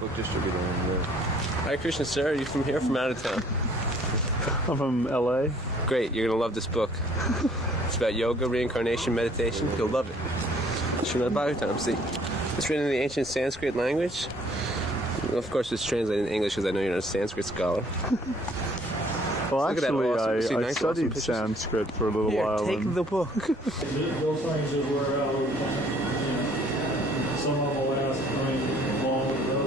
Book distributor. Hare Krishna, sir. Are you from here, from out of town? I'm from LA. Great, you're gonna love this book. It's about yoga, reincarnation, meditation. You'll love it. Srimad Bhagavatam. See, it's written in the ancient Sanskrit language. Well, of course, it's translated in English because I know you're not a Sanskrit scholar. Well, Look actually, awesome, I studied Sanskrit for a little while. Take the book. Those things that were some of the last things long ago.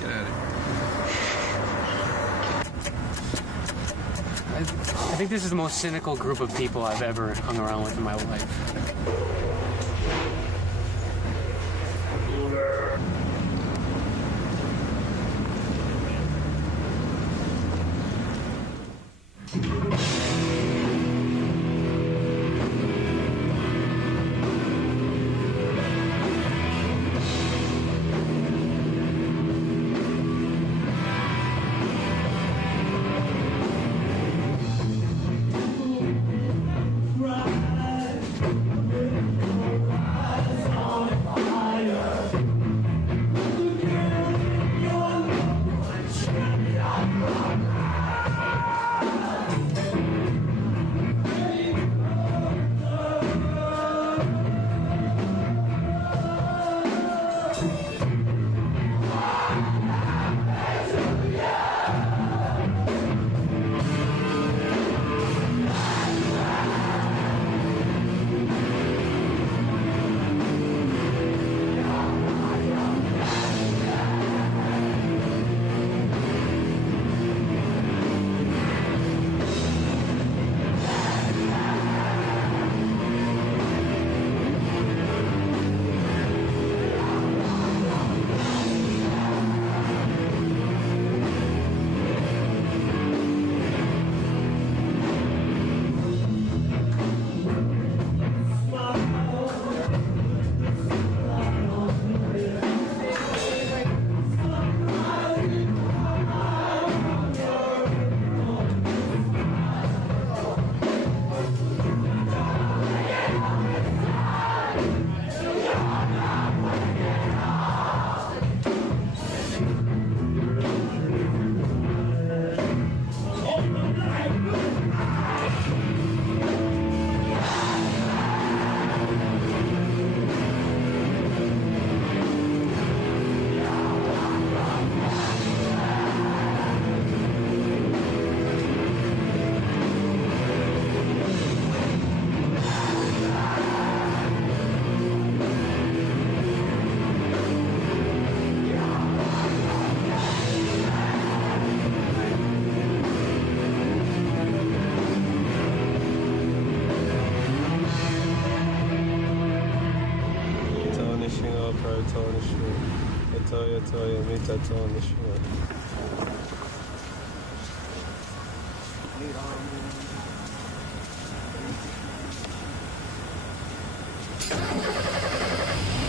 Get out of here. I think this is the most cynical group of people I've ever hung around with in my life.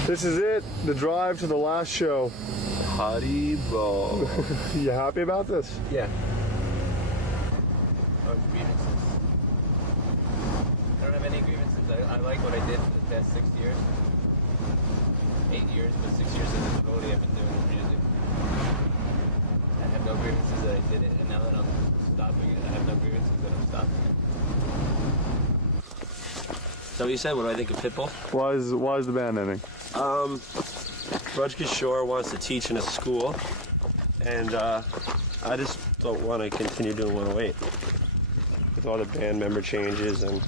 This is it, the drive to the last show. Haribo. You happy about this? Yeah. Grievances. I don't have any grievances. I like what I did for the past 6 years. 8 years, but 6 years as a devotee I've been doing music. I have no grievances that I did it, and now that I'm stopping it, I have no grievances that I'm stopping it. Is that what you said? What do I think of Pitbull? Why is the band ending? Raj Kishore wants to teach in a school, and I just don't want to continue doing 108 with all the band member changes, and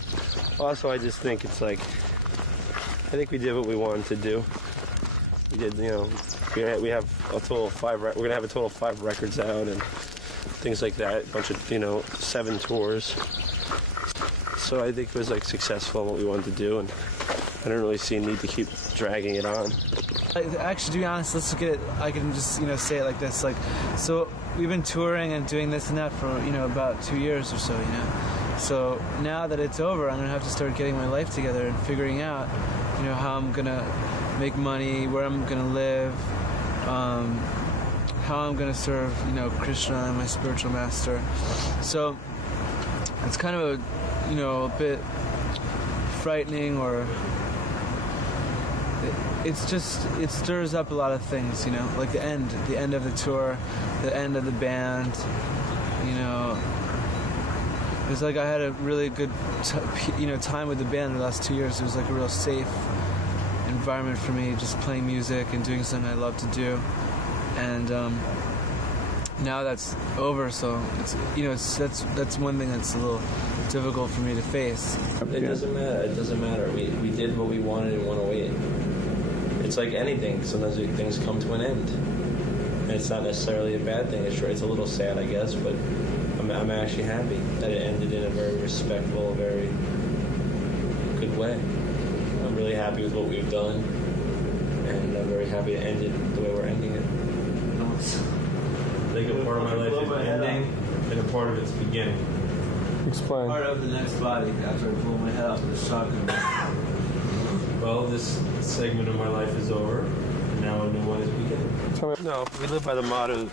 also I just think it's like, I think we did what we wanted to do. We did, you know, we have a total of 5. We're gonna have a total of 5 records out and things like that. A bunch of, you know, 7 tours. So I think it was like successful in what we wanted to do, and I don't really see a need to keep dragging it on. Actually, to be honest, let's look at it. I can just, you know, say it like this. Like, so we've been touring and doing this and that for, you know, about 2 years or so, you know. So now that it's over, I'm gonna have to start getting my life together and figuring out, how I'm gonna make money, where I'm gonna live, how I'm gonna serve, Krishna and my spiritual master. So it's kind of a bit frightening, or it stirs up a lot of things, like the end of the tour, the end of the band, It's like I had a really good, time with the band the last 2 years. It was like a real safe environment for me, just playing music and doing something I love to do. And now that's over, so that's one thing that's a little difficult for me to face. It doesn't matter. It doesn't matter. We did what we wanted in 108. It's like anything. Sometimes things come to an end, and it's not necessarily a bad thing. It's a little sad, I guess, but I'm actually happy that it ended in a very respectful, very good way. I'm really happy with what we've done, and I'm very happy it ended the way we're ending it. I think a part of my life is ending, and a part of it's beginning. Explain. Part of the next body after I pull my head out of the shotgun. Well, this segment of my life is over, and now a new one is beginning. No, we live by the motto.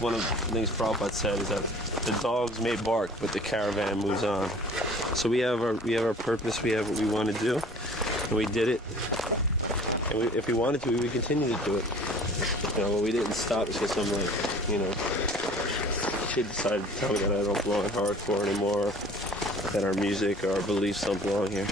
One of the things Prabhupada said is that the dogs may bark, but the caravan moves on. So we have our purpose. We have what we want to do, and we did it. And if we wanted to, we would continue to do it. But we didn't stop because some kid decided to tell me that I don't belong in hardcore anymore, that our music, our beliefs don't belong here.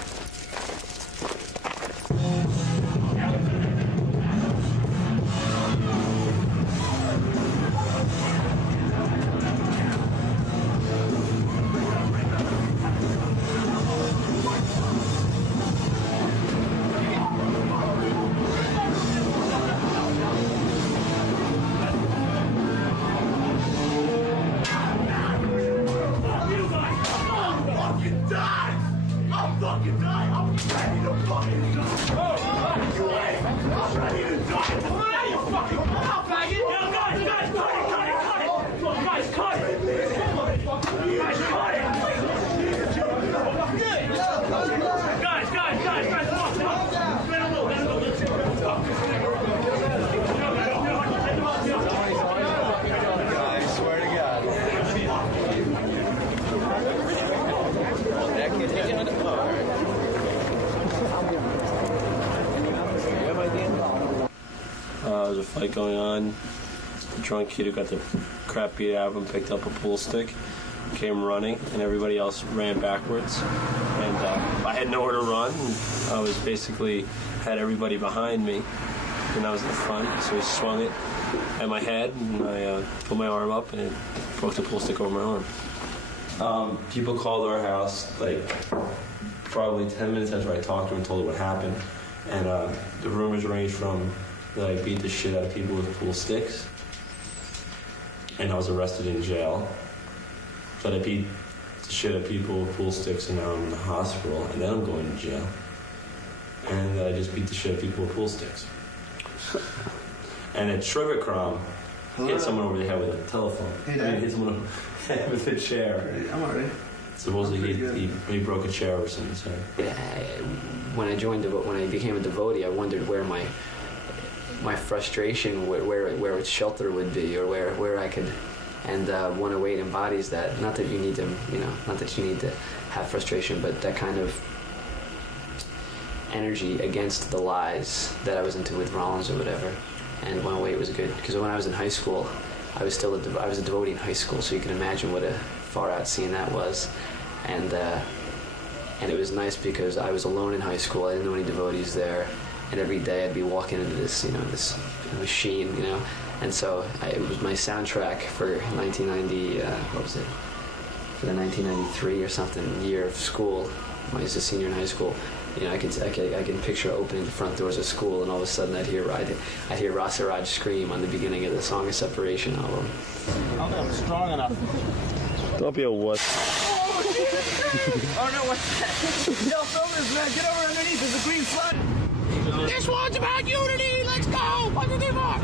There's a fight going on. The drunk kid who got the crap beat out of him picked up a pool stick, came running, and everybody else ran backwards. And I had nowhere to run. I was basically had everybody behind me, and I was in the front. So he swung it at my head, and I put my arm up, and it broke the pool stick over my arm. People called our house probably 10 minutes after I talked to them and told them what happened. And the rumors ranged from that I beat the shit out of people with pool sticks, and I was arrested in jail. That I beat the shit out of people with pool sticks, and now I'm in the hospital, and then I'm going to jail. And I just beat the shit out of people with pool sticks. And at Trivakram, hit someone over the head with a telephone. Hit someone over the head with a chair. I'm alright. Supposedly he broke a chair over someone's head. When I became a devotee, I wondered where my frustration, where its shelter would be, or where I could, and 108 embodies that. Not that you need to, not that you need to have frustration, but that kind of energy against the lies that I was into with Rollins or whatever. And 108 was good, because when I was in high school, I was a devotee in high school, so you can imagine what a far out scene that was. And it was nice because I was alone in high school. I didn't know any devotees there. And every day I'd be walking into this, this machine, And so it was my soundtrack for 1990, for the 1993 or something year of school. I was a senior in high school. I can picture opening the front doors of school, and all of a sudden I'd hear Rasaraj scream on the beginning of the Song of Separation album. I'm not strong enough. Don't be a wuss. Oh no, what's that? Yo, film this, man. Get over underneath. There's a green flag. This one's about unity. Let's go. Fucking give up.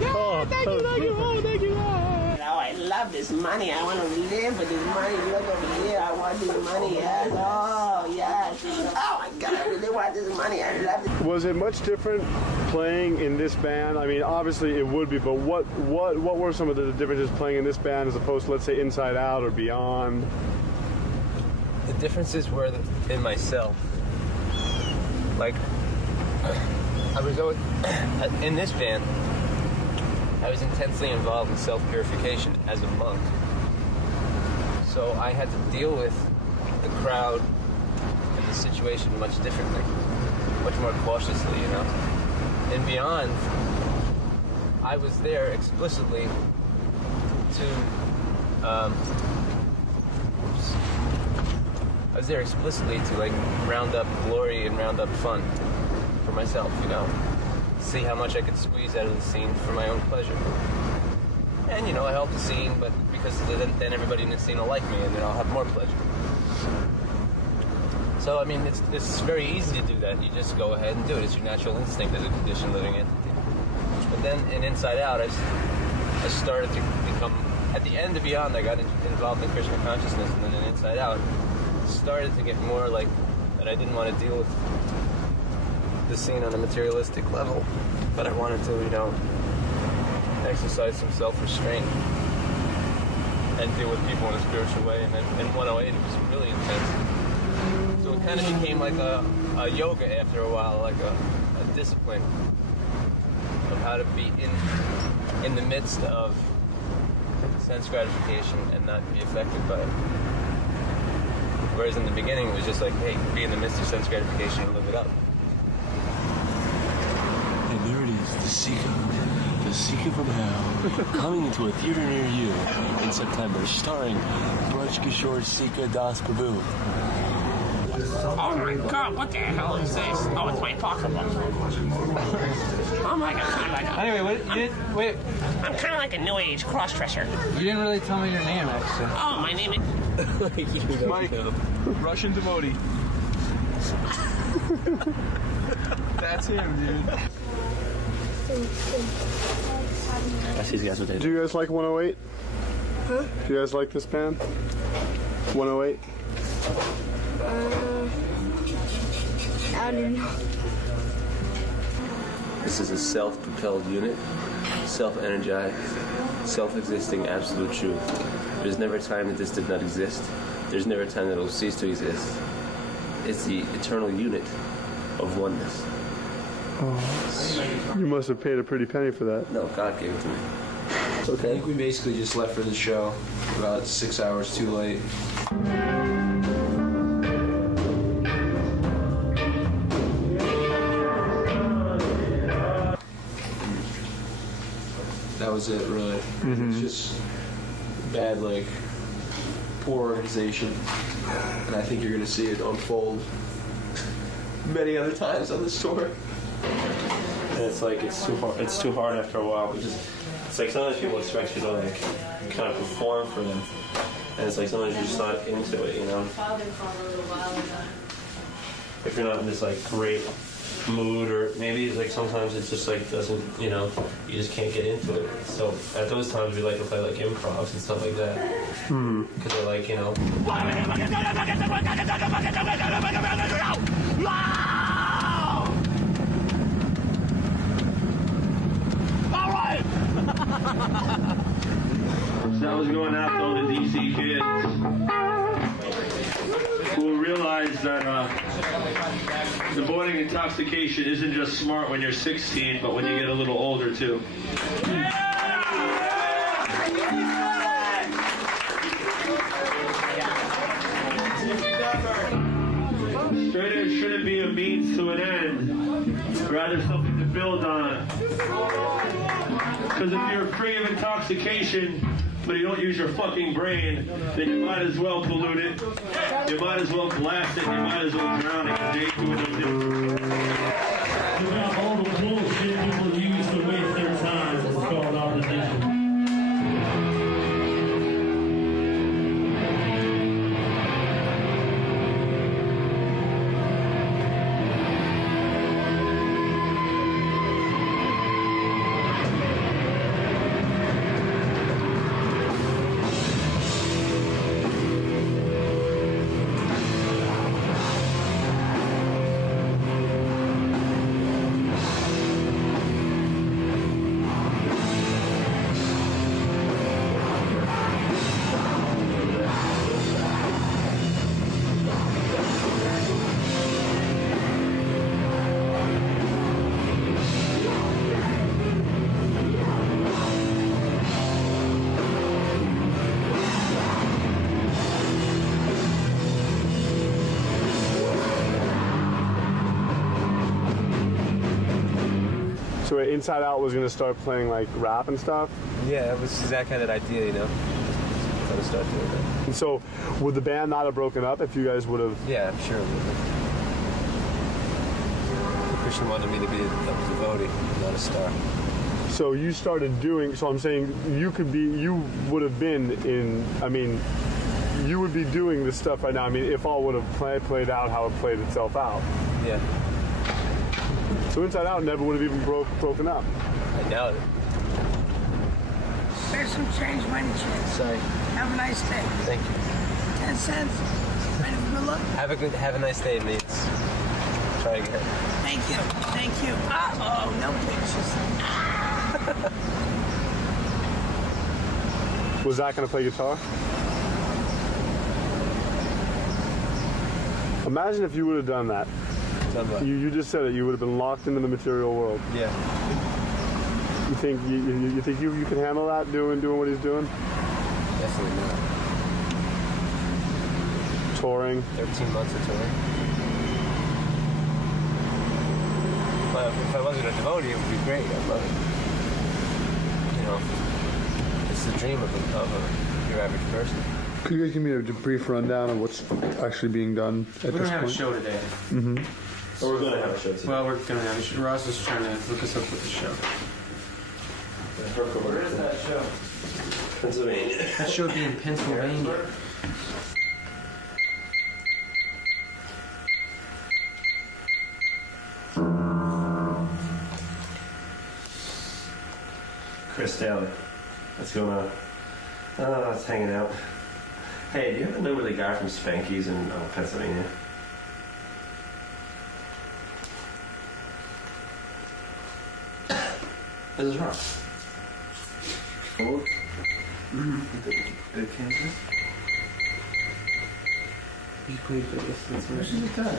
Yeah, thank you. Oh, thank you. Now I I love this money. I want to live with this money. Look over here. I want this money. Yes. Oh, yes. Oh, my God. I really want this money. I love it. Was it much different playing in this band? I mean, obviously it would be, but what were some of the differences playing in this band as opposed to, let's say, Inside Out or Beyond? The differences were in myself. Like, I was always, in this band, I was intensely involved in self-purification as a monk. So I had to deal with the crowd and the situation much differently, much more cautiously, you know. And Beyond, I was there explicitly to like round up glory and round up fun for myself, you know. See how much I could squeeze out of the scene for my own pleasure. And, you know, I help the scene, but because then everybody in the scene will like me, and then I'll have more pleasure. So, I mean, it's very easy to do that. You just go ahead and do it. It's your natural instinct as a conditioned living entity. But then, in Inside Out, I started to become, at the end of Beyond, I got involved in Krishna consciousness, and then in Inside Out, started to get more like that I didn't want to deal with the scene on a materialistic level, but I wanted to, you know, exercise some self-restraint and deal with people in a spiritual way. And then in 108, it was really intense. So it kind of became like a yoga after a while, like a discipline of how to be in the midst of sense gratification and not be affected by it. Whereas in the beginning, it was just like, hey, be in the midst of sense gratification and live it up. And there it is, the Seeker from Hell, coming into a theater near you in September, starring Braj Kishore Sika Das Babu. Oh my God, what the hell is this? Oh, it's my pocketbook. Oh my God. Anyway, wait. I'm kind of like a new age cross-dresser. You didn't really tell me your name, actually. Oh, my name is... Mike, Russian devotee. That's him, dude. Ask these guys what they do. Do you guys like 108? Huh? Do you guys like this band? 108? I don't know. This is a self-propelled unit, self-energized, self-existing absolute truth. There's never a time that this did not exist. There's never a time that it will cease to exist. It's the eternal unit of oneness. Oh, you must have paid a pretty penny for that. No, God gave it to me. I think we basically just left for the show about 6 hours too late. That was it, really. It's just bad, like, poor organization. And I think you're going to see it unfold many other times on this tour. And it's like, it's too hard after a while, because it's like sometimes people expect you to like kind of perform for them, and it's like sometimes you're just not into it, you know. If you're not in this like great mood, or maybe it's like sometimes it's just like doesn't, you know, you just can't get into it. So at those times we like to play like improvs and stuff like that, because they're like, you know. So I was going after all the DC kids who realize that avoiding intoxication isn't just smart when you're 16, but when you get a little older too. Straight edge shouldn't be a means to an end, rather something to build on. Because if you're free of intoxication, but you don't use your fucking brain, then you might as well pollute it, you might as well blast it, you might as well drown it, because they ain't doing no different. About all the bullshit people use to waste their time is called opposition. So Inside Out was gonna start playing like rap and stuff. Yeah, it was exactly that idea, you know. So to start doing that. And so, would the band not have broken up if you guys would have? Yeah, I'm sure it would have. Christian wanted me to be a devotee, not a star. So you started doing. So I'm saying you would have been in. I mean, you would be doing this stuff right now. I mean, if all would have played out how it played itself out. Yeah. So Inside Out never would have even broken up. I doubt it. There's some change money, chance. Sorry. Have a nice day. Thank you. 10 cents. Ready for good luck? Have a nice day, mates. Try again. Thank you. Thank you. Uh-oh, no pictures. Was Zach gonna play guitar? Imagine if you would have done that. You just said it. You would have been locked into the material world. Yeah. You think you think you can handle that doing what he's doing? Definitely not. Touring. 13 months of touring. But if I wasn't a devotee, it would be great. I'd love it. You know, it's the dream of your average person. Could you guys give me a brief rundown of what's actually being done at this point? We're going to have a show today. Mm-hmm. Or we're going to have a show today. Well, we're going to have a show. Ross is trying to look us up with the show. Where is that show? Pennsylvania. That show would be in Pennsylvania. Chris Daly. What's going on? Oh, it's hanging out. Hey, do you happen to know where the guy from Spanky's in Pennsylvania? This is wrong. Oh? The Kansas? He played for this. Where's the guy?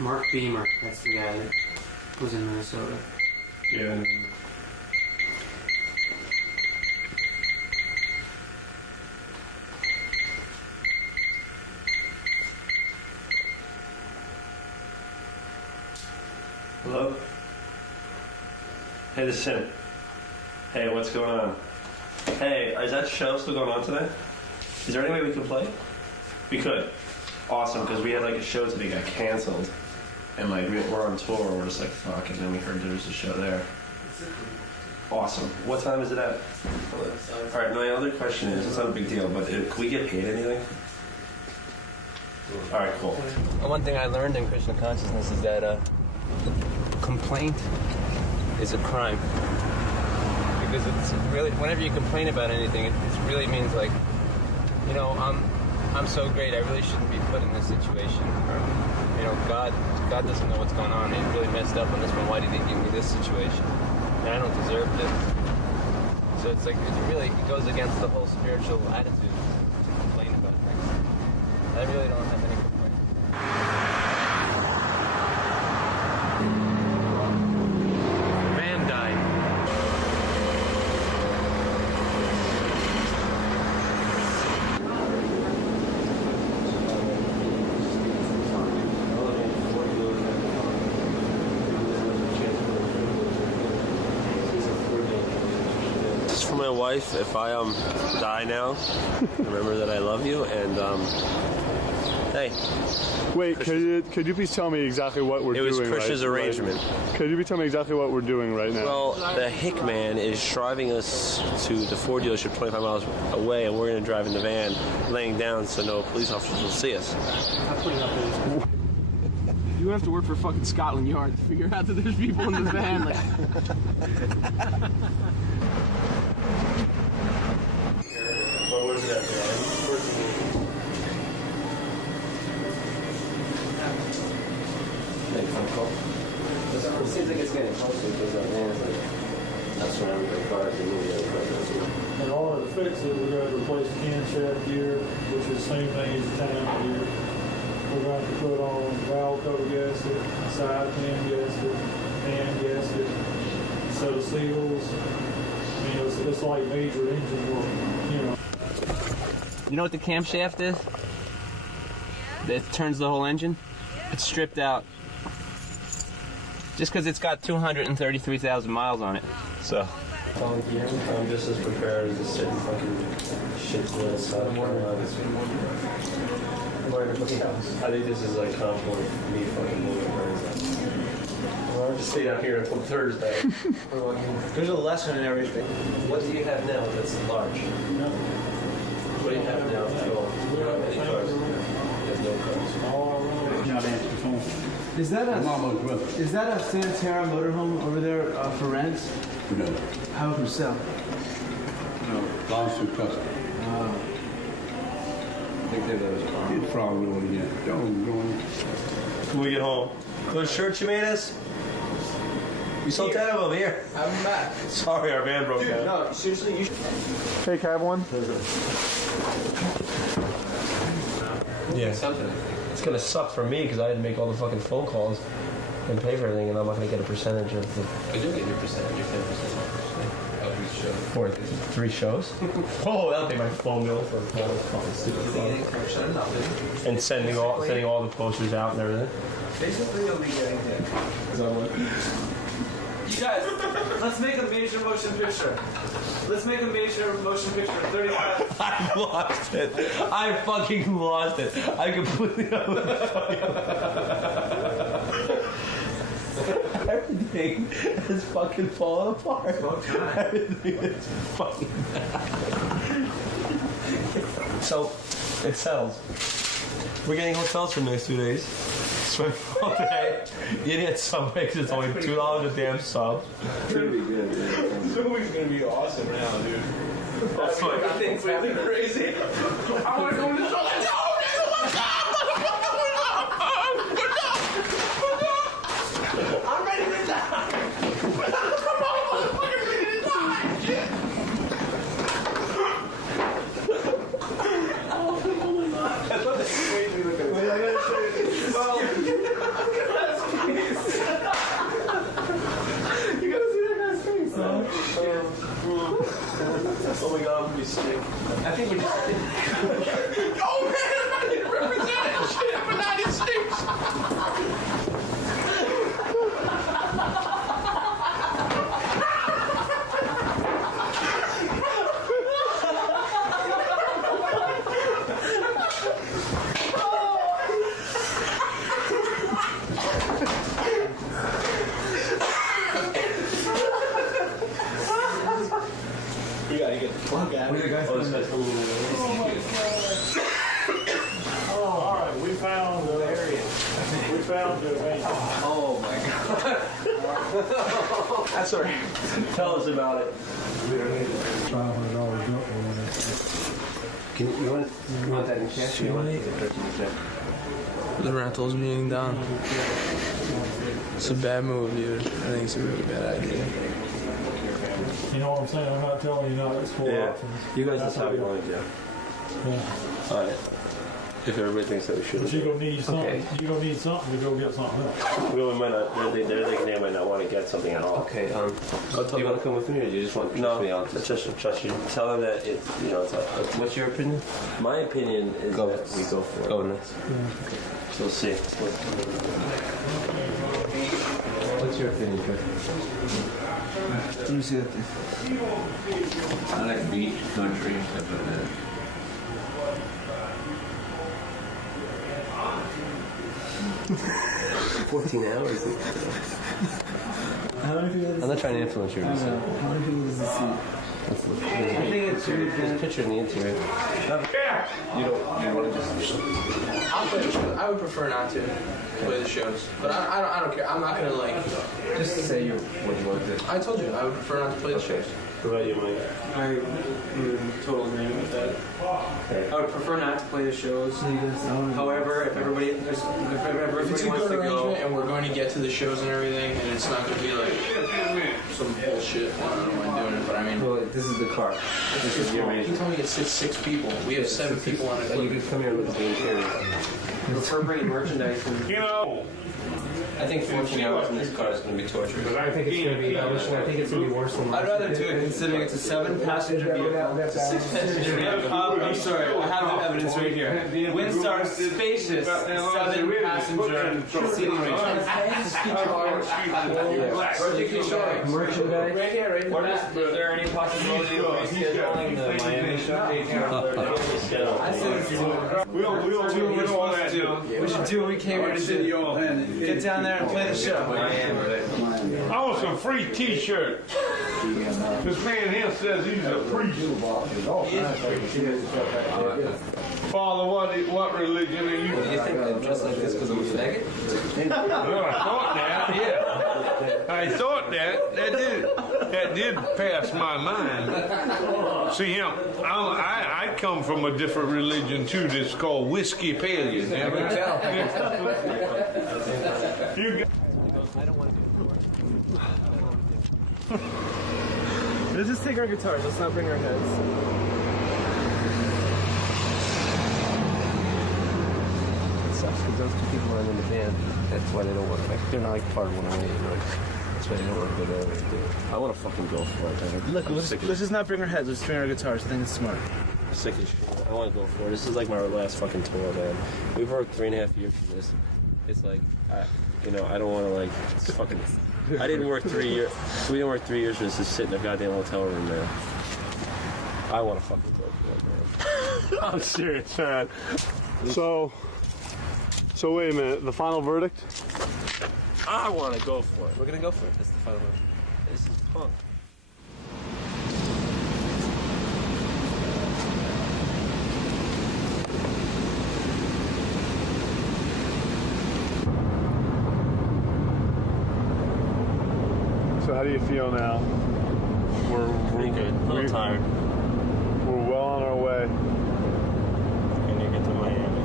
Mark Beamer, that's the guy that was in Minnesota. Yeah. Hello? Hey, this is Tim. Hey, what's going on? Hey, is that show still going on today? Is there any way we can play? We could. Awesome, because we had like a show today got canceled. And like we're on tour, we're just like, fuck, and then we heard there was a show there. Awesome. What time is it at? Alright, my other question is, it's not a big deal, but can we get paid anything? Alright, cool. One thing I learned in Krishna consciousness is that complaint is a crime. Because it's really, whenever you complain about anything, it really means like, you know, I'm so great, I really shouldn't be put in this situation. Or, you know, God doesn't know what's going on. He really messed up on this one. Why did he give me this situation? And I don't deserve this. So it's like, it goes against the whole spiritual attitude to complain about things. I really don't have any complaints. Van died. For my wife, if I die now, remember that I love you, and hey. Wait, could you please tell me exactly what we're doing? It was Krish's arrangement. Could you please tell me exactly what we're doing right now? Well, the Hickman is driving us to the Ford dealership 25 miles away, and we're going to drive in the van, laying down so no police officers will see us. You have to work for fucking Scotland Yard to figure out that there's people in the van. Like. Well, where's it at? Like It seems like it's getting closer because that man's like, that's when everybody cars and moving everybody. In order to fix it, we're going to replace the camshaft gear, which is the same thing as the tank gear. We're going to put on valve cover gasket, side pan gasket, set of seals. I mean, it's like major engine work, you know. You know what the camshaft is? That turns the whole engine? It's stripped out. Just because it's got 233,000 miles on it. So. I'm just as prepared as the sitting fucking shit to South Carolina. I think this is like comfortable for me fucking moving right. Well, I'll just stay down here until Thursday. There's a lesson in everything. What do you have now that's large? What do you have now? You don't have any cars. You have no cars. Is that a Santera motorhome over there for rent? No. How can you sell? No. Belongs to a customer. I think they know his car. It's probably going yet. Don't. When we get home. Those shirts you made us? You sold 10 of them here. Have them back. Sorry, our van broke down. No, seriously, you should. Hey, can I have one? Yeah. Something. It's gonna suck for me because I had to make all the fucking phone calls and pay for everything, and I'm not gonna get a percentage of the. You do get your percentage, your 10% of each show. For 3 shows? Oh, that'll be my phone bill for all this fucking stupid stuff. And sending all the posters out and everything. Basically, you'll be getting hit. You guys, let's make a major motion picture. Let's make a major motion picture. 35. I lost it. I fucking lost it. I completely. Everything is fucking falling apart. Everything is fucking bad. So, it settles. We're getting hotels for the next 2 days. Swim all day. Eating at Subway because it's only $2 a damn sub. It's gonna be good, dude. Subway's gonna be awesome now, dude. That's what I think something crazy. I want to go to the show. Let's go! I'm ready to die! Come on, motherfucker, ready to die! Shit! Oh my god. I thought that was crazy looking. Wait, I gotta show you this. You gotta see that guy's face, man. Oh my god, I'm gonna be sick. I think we just. Oh man, I need to represent shit for 96! Alright, we found the area. We found the vein. Oh my god. That's alright. Tell us about it. $500 jump on it. You want that in cash? You want it? The rental's being done. It's a bad move, dude. I think it's a really bad idea. You know what I'm saying? I'm not telling you not. It's 4 options. You guys decide what you want to do. Yeah. Alright. If everybody thinks that we should. But you're gonna need something. Okay. You're gonna need something to go get something else. Well, we might not. They're thinking they might not want to get something at all. Okay. Do you want to come with me, or do you just want to trust me on? Just trust you. Tell them that it's what's your opinion? My opinion is that we go for it. Go next. Yeah. So we'll see. What's your opinion, Chris? Let me see that thing. I like beach, country, and stuff like that. 14 hours. How many people I'm not trying to influence your decision. How many people does it see? I think it's a picture in the interior. You want to just. I'll play the shows. I would prefer not to play the shows, but I don't care. I'm not gonna like. Just say what you want to do. I told you I would prefer not to play the shows. What about you, Mike? I'm in total agreement with that. I would prefer not to play the shows. However, if everybody It's wants a to good go, arrangement, and we're going to get to the shows and everything, and it's not going to be like some bullshit. I don't know why I'm doing it, but I mean, Well, this is the car. This is the he arrangement. told me it sits 6 people. We have 7 people on it. You could come here and look at the interior. I prefer bringing merchandise. You know, I think 14 hours in this car is going to be torture. I think it's going to be. I think it's going to be worse than. I'd rather do it considering it's a 7-passenger vehicle. It's a 6-passenger vehicle. I'm sorry, I have the evidence right here. Windstar's spacious 7-passenger seating arrangement. Merchandise. Right here. Is there any possibility of rescheduling the Miami show? I said we'll do all that. we should do what we came here to do. Get down there and play the show. I want some free T-shirts. This man here says he's a priest. Father, what religion are you? Do you think they're dressed like this because I'm a faggot? Well, I thought that, yeah. I thought that. That did pass my mind. See, him, I come from a different religion too. That's called whiskey palian. I can tell. Let's just take our guitars. Let's not bring our heads. It sucks because those 2 people aren't in the band. That's why they don't want to. They're not like part of 108, right? That's why they don't want to go there and do it. I want to fucking go for it, man. Look, let's just not bring our heads. Let's bring our guitars. I think it's smart. I'm sick of shit. I want to go for it. This is like my last fucking tour, man. We've worked 3.5 years for this. It's like, I don't want to like, it's fucking. I didn't work 3 years. We didn't work 3 years for this to sit in a goddamn hotel room, man. I want to fucking go for it, man. I'm serious, man. So wait a minute. The final verdict? I want to go for it. We're gonna go for it. That's the final one. This is punk. So how do you feel now? We're Pretty good. A little tired. We're well on our way. And you get to Miami.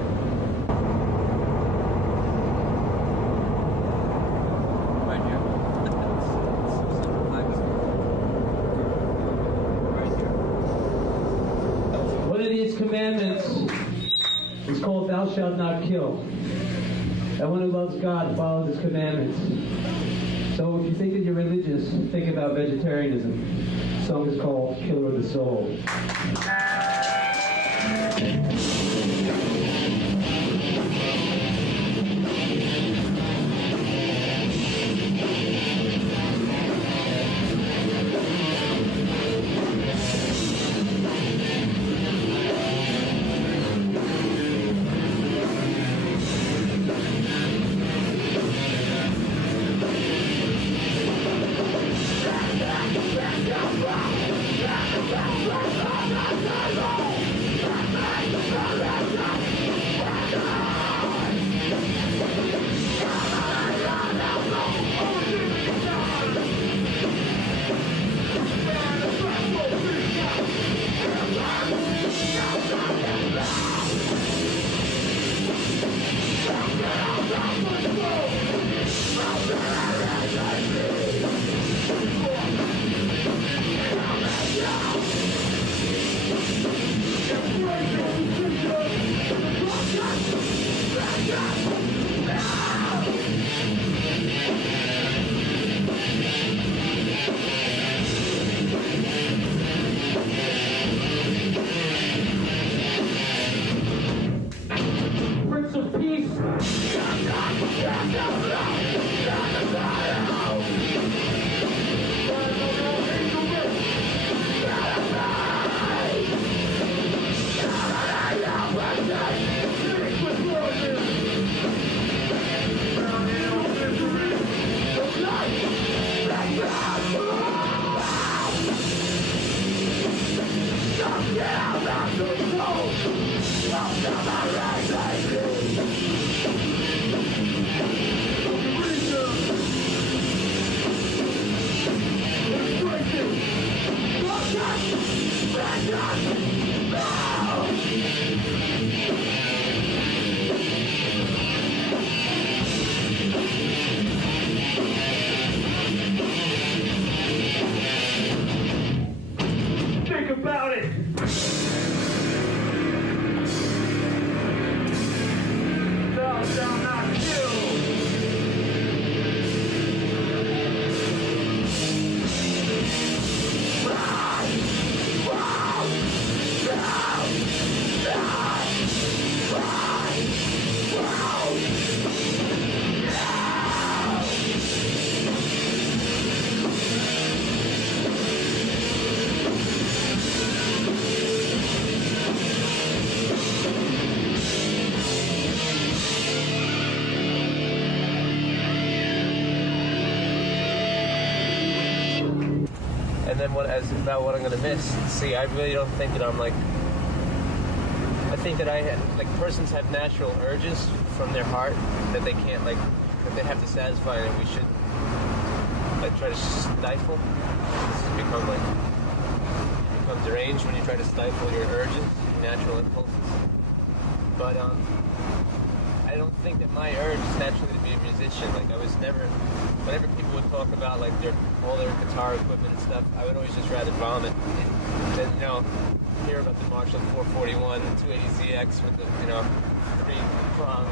Right here. 108's commandments is called "Thou shalt not kill." Everyone who loves God follows His commandments. So if you think that you're religious, think about vegetarianism. The song is called "Killer of the Soul." Yeah. then about what I'm gonna miss. See, I really don't think that I'm like. I think that persons have natural urges from their heart that they can't that they have to satisfy, and we should try to stifle. You become deranged when you try to stifle your urges, your natural impulses. But I don't think that my urge is naturally to be a musician. Like I was never. Whenever people would talk about like all their guitar equipment and stuff, I would always just rather vomit than hear about the Marshall 441 and 280ZX with the 3-pronged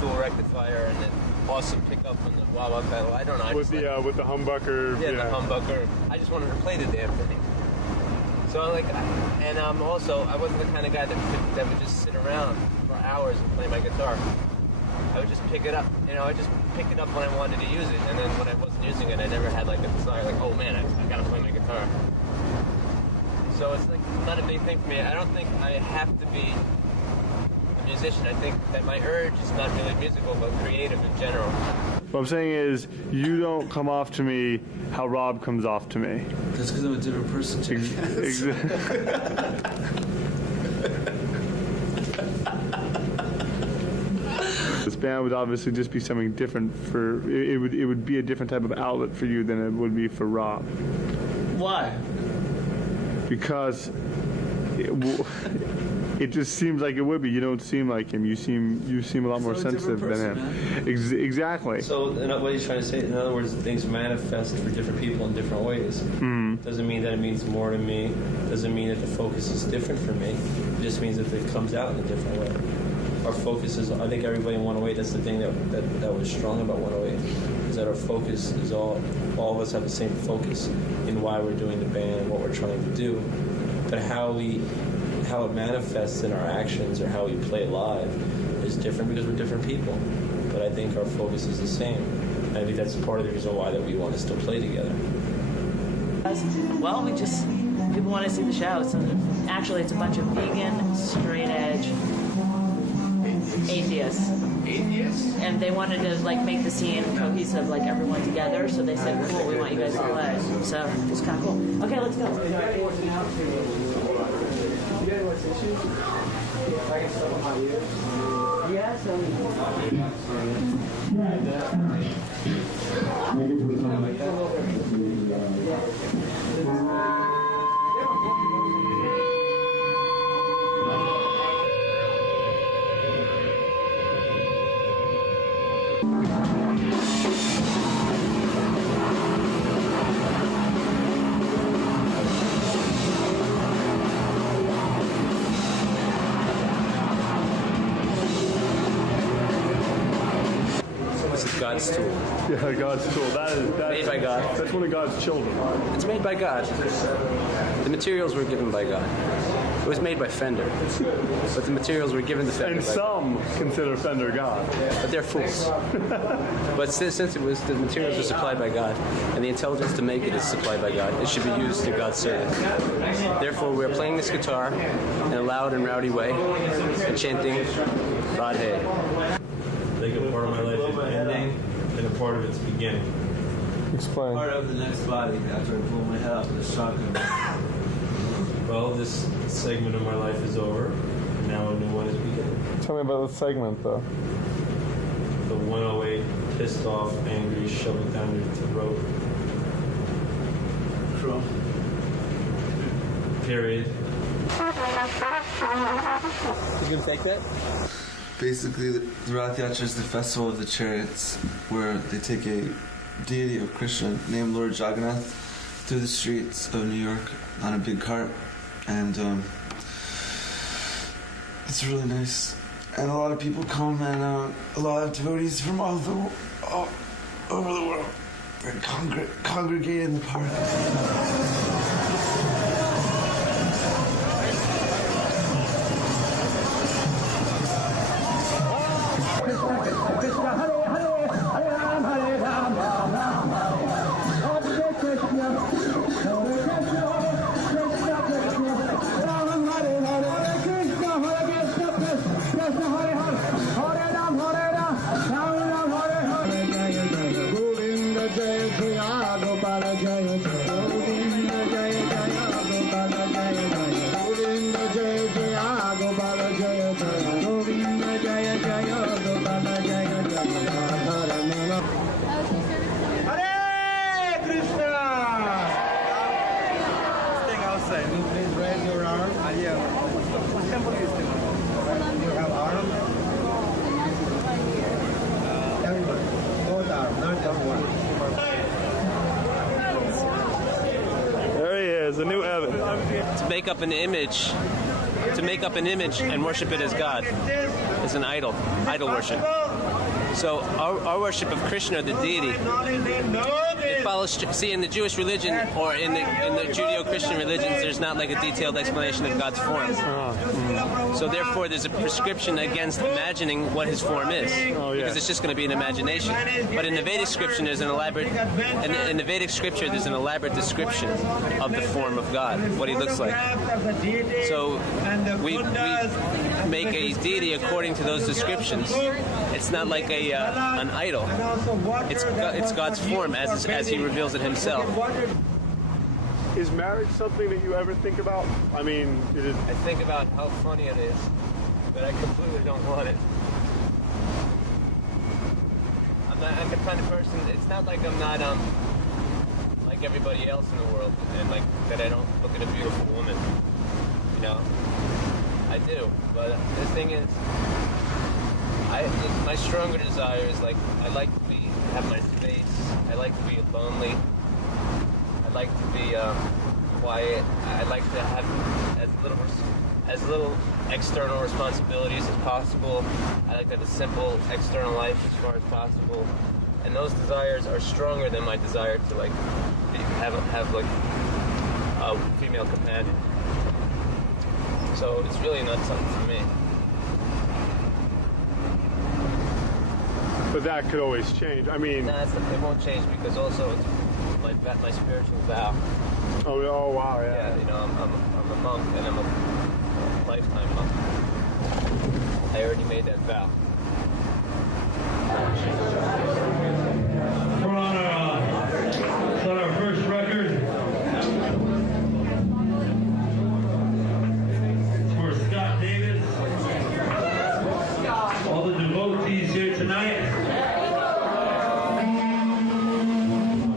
dual rectifier and then awesome pickup on the wah-wah pedal. I don't know. With the humbucker. Yeah, the humbucker. I just wanted to play the damn thing. So I wasn't the kind of guy that would just sit around for hours and play my guitar. I would just pick it up. I'd just pick it up when I wanted to use it, and then when I wasn't using it, I never had like a desire, like, oh man, I gotta play my guitar. So it's like not a big thing for me. I don't think I have to be a musician. I think that my urge is not really musical, but creative in general. What I'm saying is, you don't come off to me how Rob comes off to me. That's because I'm a different person. This band would obviously just be something different for it would be a different type of outlet for you than it would be for Rob. Why? Because it just seems like it would be. You don't seem like him. You seem a lot more sensitive than him. Exactly. So what he's trying to say, in other words, things manifest for different people in different ways. Doesn't mean that it means more to me. Doesn't mean that the focus is different for me. It just means that it comes out in a different way. Our focus is, I think everybody in 108, that's the thing that was strong about 108, is that our focus is all of us have the same focus in why we're doing the band and what we're trying to do. But how it manifests in our actions or how we play live is different because we're different people. But I think our focus is the same. And I think that's part of the reason why that we want to still play together. Well, people want to see the show. So actually, it's a bunch of vegan, straight edge atheists. And they wanted to make the scene cohesive, everyone together. So they said, "Cool, we want you guys to play." So it's kind of cool. Okay, let's go. You guys want tissues? I can stuff on my ears. Yeah, so. God's tool. Yeah, God's tool. That's made by God. That's one of God's children. It's made by God. The materials were given by God. It was made by Fender, but the materials were given to Fender. And some consider Fender God. But they're fools. But since the materials are supplied by God, and the intelligence to make it is supplied by God, it should be used to God's service. Therefore, we're playing this guitar in a loud and rowdy way, and chanting Radhe. I think a part of my life is ending, and a part of it's beginning. Explain. Part of the next body after I blow my head out with a shotgun. Well, this segment of my life is over. Now a new one is beginning. Tell me about the segment, though. The 108, pissed off, angry, shove it down your throat. True. Period. You gonna take that? Basically, the Rath Yatra is the festival of the chariots, where they take a deity of Krishna named Lord Jagannath through the streets of New York on a big cart, and it's really nice. And a lot of people come, and a lot of devotees from all over the world congregate in the park. Jaya Jaya Gopala Jaya Jaya Govinda Hare Krishna! Staying outside. Please raise your arm. What temple is this? You have arm? Everybody. Both arms, not just one. There he is, the new Evan. To make up an image and worship it as God is an idol worship. So our worship of Krishna, the deity, it follows. See, in the Jewish religion or in the Judeo-Christian religions, there's not like a detailed explanation of God's form. So therefore, there's a prescription against imagining what His form is, because it's just going to be an imagination. But in the Vedic scripture, there's an elaborate description of the form of God, what He looks like. So we make a deity according to those descriptions. It's not like an idol. It's God's form as He reveals it Himself. Is marriage something that you ever think about? I mean, I think about how funny it is, but I completely don't want it. I'm the kind of person. It's not like I'm not like everybody else in the world, and like that I don't look at a beautiful woman. You know, I do. But the thing is, my stronger desire is like I like to have my space. I like to be lonely. I like to be quiet. I like to have as little external responsibilities as possible. I like to have a simple external life as far as possible. And those desires are stronger than my desire to like have like a female companion. So it's really not something for me. But that could always change. I mean, it won't change because also it's my spiritual vow. Oh wow, yeah. Yeah, you know, I'm a monk and I'm a lifetime monk. I already made that vow. We're on our first record. It's for Scott Davis. All the devotees here tonight.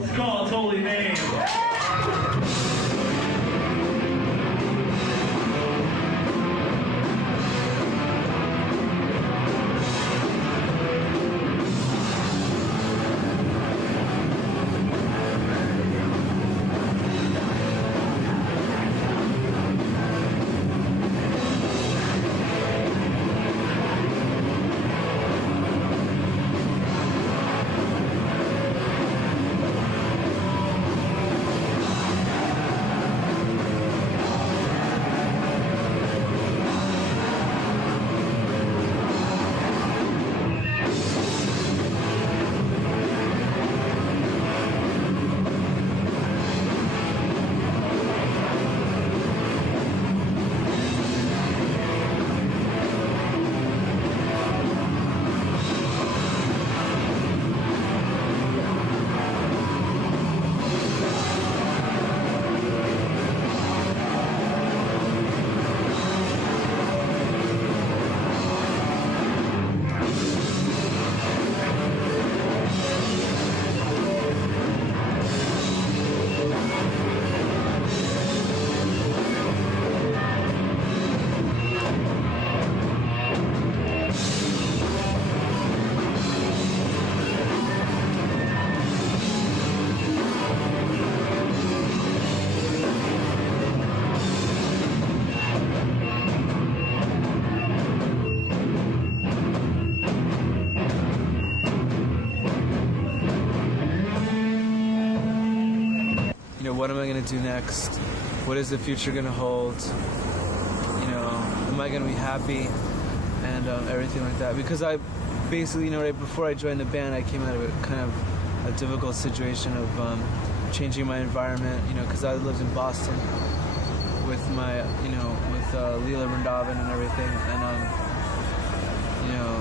It's called its holy name. What am I going to do next? What is the future going to hold? You know, am I going to be happy? And everything like that. Because I basically, right before I joined the band, I came out of a kind of a difficult situation of changing my environment, because I lived in Boston with my, with Leela Vrindavan and everything. And,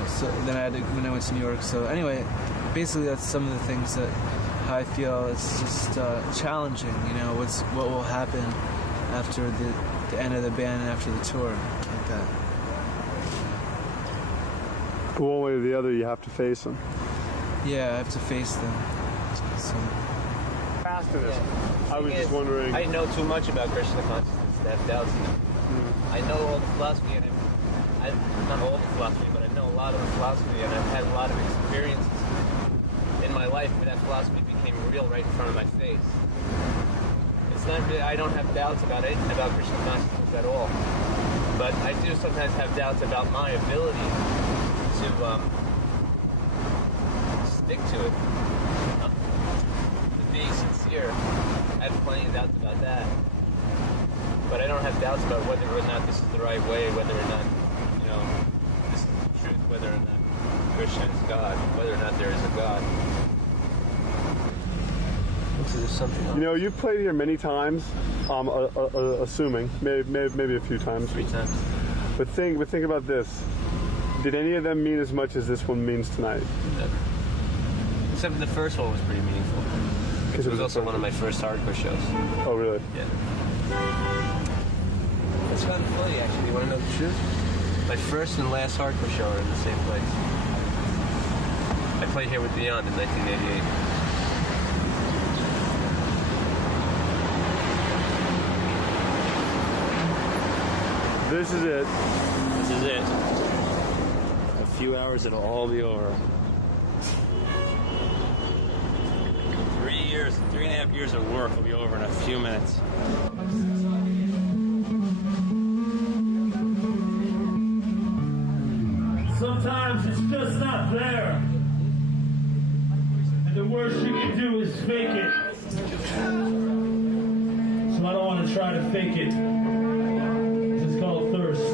so then when I went to New York. So anyway, basically that's some of the things that how I feel. It's just challenging, what will happen after the end of the band and after the tour, like that. One way or the other, you have to face them. Yeah, I have to face them. So. After this, I was just wondering. I know too much about Krishna consciousness to have doubts in it. I know all the philosophy, and not all the philosophy, but I know a lot of the philosophy, and I've had a lot of experiences in my life where that philosophy became real right in front of my face. It's not that I don't have doubts about it, about Krishna consciousness at all, but I do sometimes have doubts about my ability to stick to it. To be sincere, I have plenty of doubts about that. But I don't have doubts about whether or not this is the right way, whether or not, this is the truth, whether or not Krishna is God, whether or not there is a God. There's something else. You've played here many times, assuming, maybe a few times. 3 times. But think about this. Did any of them mean as much as this one means tonight? Never. Except for the first one was pretty meaningful. Because it was also one of my first hardcore shows. Oh, really? Yeah. That's kind of funny, actually. You want to know the truth? My first and last hardcore show are in the same place. I played here with Beyond in 1988. This is it. This is it. A few hours, it'll all be over. 3.5 years of work will be over in a few minutes. Sometimes it's just not there. And the worst you can do is fake it. So I don't want to try to fake it. It's called thirst.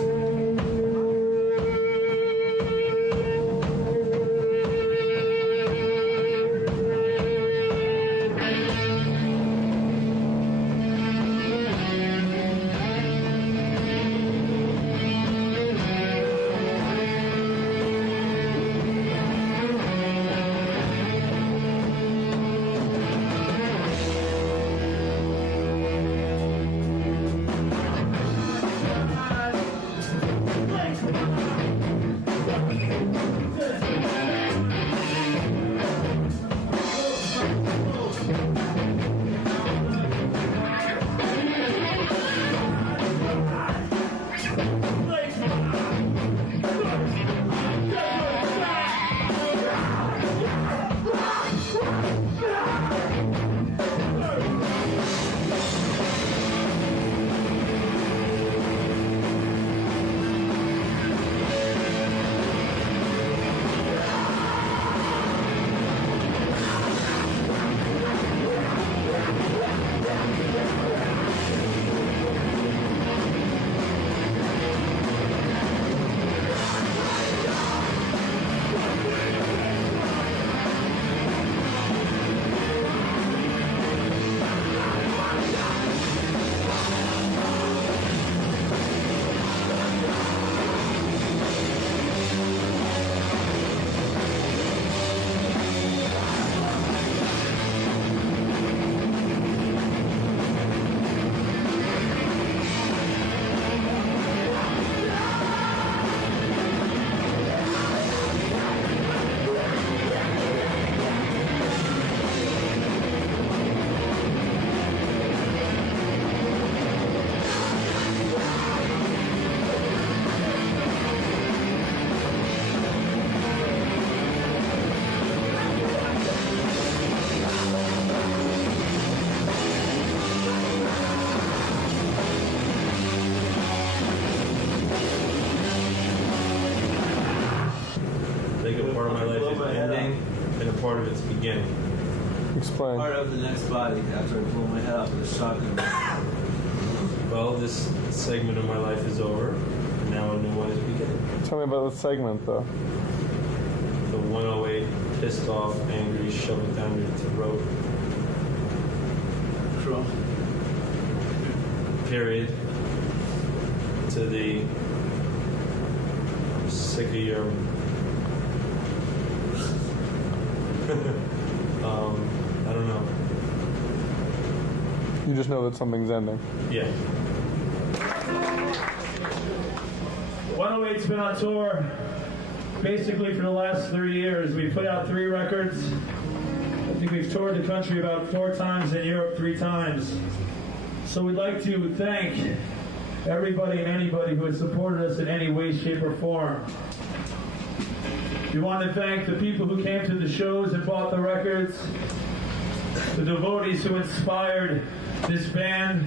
part of its beginning. Explain. Part of the next body after I pull my head out with a shotgun. Well, this segment of my life is over, and now a new one is beginning. Tell me about the segment, though. The 108, pissed off, angry, shove it down your throat. Period. To the sick of your I don't know. You just know that something's ending. Yeah. 108's been on tour basically for the last 3 years. We put out 3 records. I think we've toured the country about 4 times and Europe 3 times. So we'd like to thank everybody and anybody who has supported us in any way, shape, or form. We want to thank the people who came to the shows and bought the records, the devotees who inspired this band,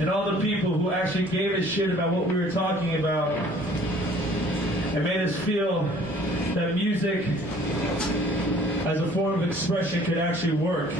and all the people who actually gave a shit about what we were talking about and made us feel that music as a form of expression could actually work.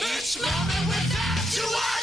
Each moment without you, I